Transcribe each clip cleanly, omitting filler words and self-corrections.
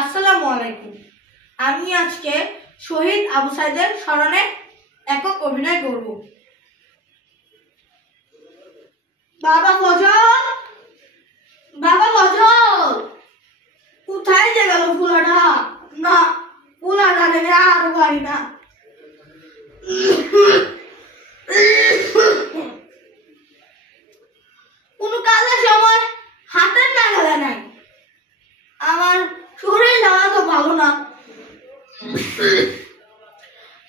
আসসালামু আলাইকুম। আমি আজকে শহীদ আবু সাইদের স্মরণে একক অভিনয় করব। বাবা ফজল, বাবা ফজল, কোথায় যে গেল ফুলাটা? না, ফুলাটা দেখে আর পারি না। কোনো কাজের সময় হাতের নাগালে নাই। আমার শরীর লাগা তো ভালো না।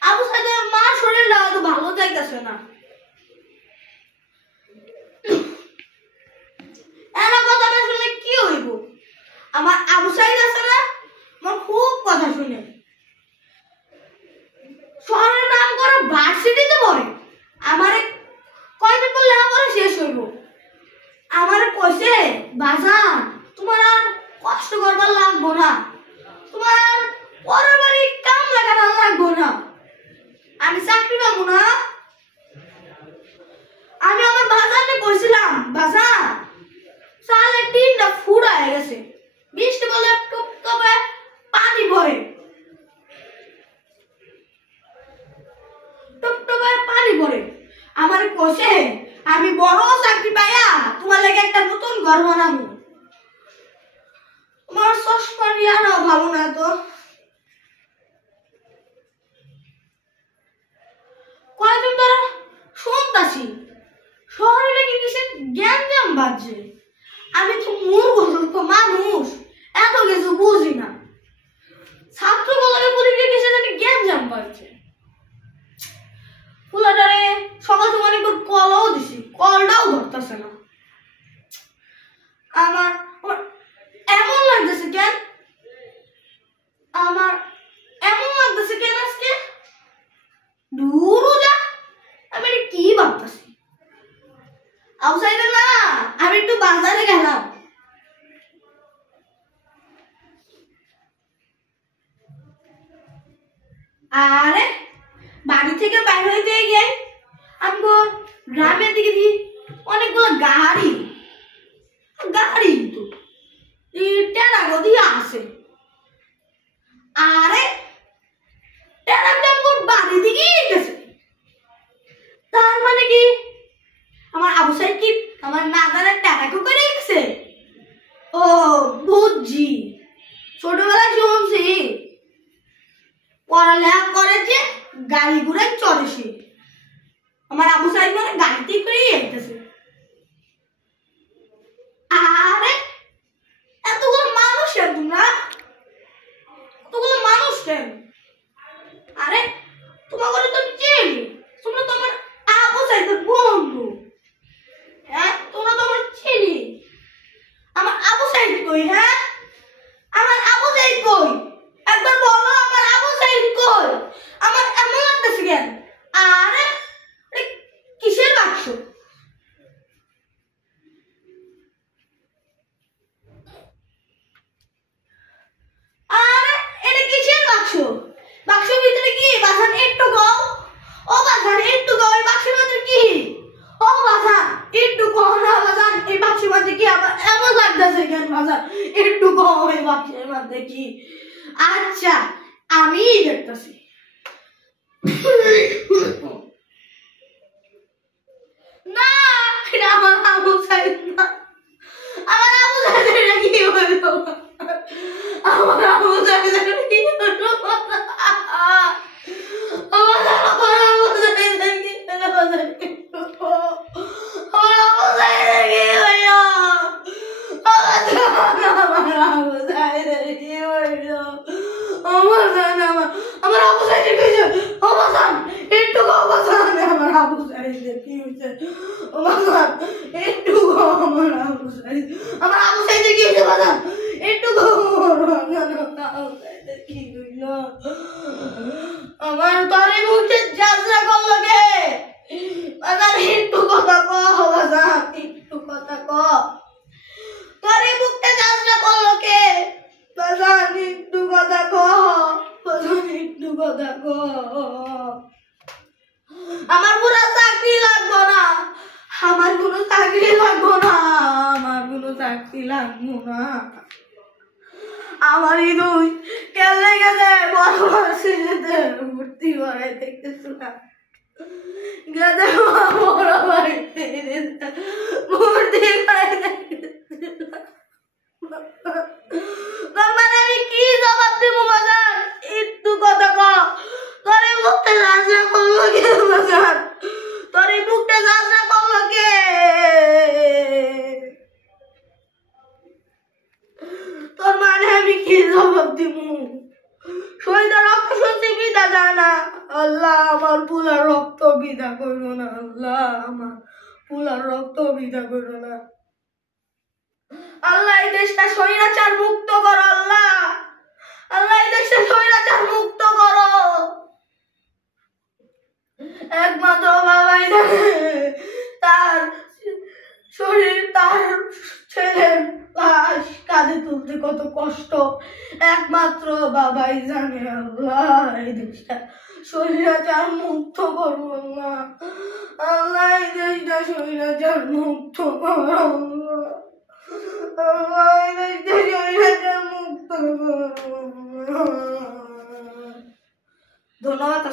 আবু সাইদের মার শরীর লাগা তো ভালো যাইতেছে না। এনা কথাটা শুনে কি হইব? আমার আবু সাইদ আছে না, আমার খুব কথা শুনে। শহরের নাম করে ভার্সিটিতে পড়ে। আমারে কয়দিন পর লেখাপড়া শেষ হইব। আমারে কইছে, বাজান তোমার আর কষ্ট করবার লাগবো না, তোমার আর পরের বাড়ি কাম লাগানো লাগবো না, আমি চাকরি পাবো না। আমি আমার বাজারে কইছিলাম, বাজার সালে টিনটা ফুরায় গেছে, বৃষ্টি বলে টুপ টুপে পানি পড়ে, টুপ টুপে পানি পড়ে। আমার কইছে আমি বড় চাকরি পাইয়া তোমার লাগে একটা নতুন ঘর বানাবো। আমার চশমা নিয়ে নাও ভালো না তো। কয়েকদিন ধরে শুনতাছি শহরে নাকি কিসের গ্যাঞ্জাম বাজছে। আমি তো মূর্খ তো মানুষ, এত কিছু বুঝি না। ছাত্রগুলোকে বলি কিসে জানি গ্যাঞ্জাম বাজছে। ফুলাটারে সকাল সকাল একটু কলও দিছি, কলটাও ধরতেছে না। আমার এমন লাগতেছে কেন, আমার এমন লাগতেছে কেন আজকে? দূরও যা, আমি কি ভাবতেছি। আউটসাইডে না, আমি একটু বাজারে গেলাম। আরে বাড়ি থেকে বাইর হইতে গিয়ে আমি গ্রামের দিকে দিই অনেকগুলো গাড়ি গাড়ি তো টেরা গদি আছে। আরে টেরাটা মোর বাড়ি দিকেই গেছে। তার মানে কি আমার আবু সাইদ কি আমার নাগালের টেরাকে করে গেছে? ও বুঝছি, ছোটবেলায় শুনছি পড়ালেখা করেছে, গাড়ি ঘুরে চড়েছে। আমার আবু সাইদ মানে গাড়িতে করেই যেতেছে। আরে এতগুলো মানুষ কেন তোমরা, এতগুলো মানুষ কেন? আরে তোমাকে তো চিনি, তোমরা তো আমার আবু সাইদের বন্ধু। হ্যাঁ তোমরা তো আমার চিনি। আমার আবু সাইদ কই? হ্যাঁ আমার আবু সাইদ কই? একবার বলো আমার আবু সাইদ কই? আমার এমন লাগতেছে কেন? আরে কিসের বাক্স? আরে এটা কিসের বাক্স? বাক্সের ভিতরে কি? বাজান একটু গো, ও বাজান একটু গো, এই বাক্সের ভিতরে কি? ও বাজান একটু গো না, বাজান এই বাক্সের মধ্যে কি? আমার এমন লাগতেছে কেন বাজান? একটু গো, এই বাক্সের মধ্যে কি? আচ্ছা আমি দেখতেছি। না এটা আমার আবু সাইদ না, আমার আবু সাইদের কি হলো? আমার আবু সাইদের কি হলো? আমার আবু সাইদের কি হলো? আমার আবু সাইদের কি হলো? আমার আবু সাইদের কি হলো? আমার আবু সাইদের কি হলো? ও বাজান একটু গো, বাজান আমার আবু সাইদের কি হয়েছে? ও বাজান একটু গো, আমার আবু সাইদ, আমার আবু সাইদের কি হয়েছে? বাজান একটু গো, বাজান আমার আবু সাইদের কি হইলো? আমার তরে মুখে যাত্রা করলো কে? বাজান একটু কথা কও, বাজান একটু কথা কও। তরে মুখে যাত্রা করলো কে? বাজান একটু কথা কও, বাজান একটু কথা কও। আমার পুরো চাকরি লাগবো না, আমার কোনো চাকরি লাগবো না, আমার কোনো চাকরি লাগবো না। আমারই দোষ কেলে গেলে বড় বাড়িতে ভর্তি করে দেখতেছিলাম গেলে বড় বাড়িতে ভর্তি করে দেখতেছিলাম আমি কি জবাব দিব বাজার একটু কথা ক তোর এই মুখটা যাত্রা করলো কে বাজার তোর এই মুখটা যাত্রা করলো কে তোর মানে আমি কি জবাব দিব শরীরে রক্ত শুনতে বিদা যায় না আল্লাহ আমার পুলার রক্ত বিদা করলো না আল্লাহ আমার পুলার রক্ত বিদা করলো না আল্লাহ এই দেশটা স্বৈরাচার মুক্ত করো আল্লাহ আল্লাহ এই দেশটা স্বৈরাচার মুক্ত করো একমাত্র বাবাই জানে তার শরীর তার ছেলের লাশ কাঁধে তুলতে কত কষ্ট একমাত্র বাবাই জানে আল্লাহ এই দেশটা স্বৈরাচার মুক্ত করো আল্লাহ আল্লাহ এই দেশটা স্বৈরাচার মুক্ত করো আল্লাহ ধন্যবাদ।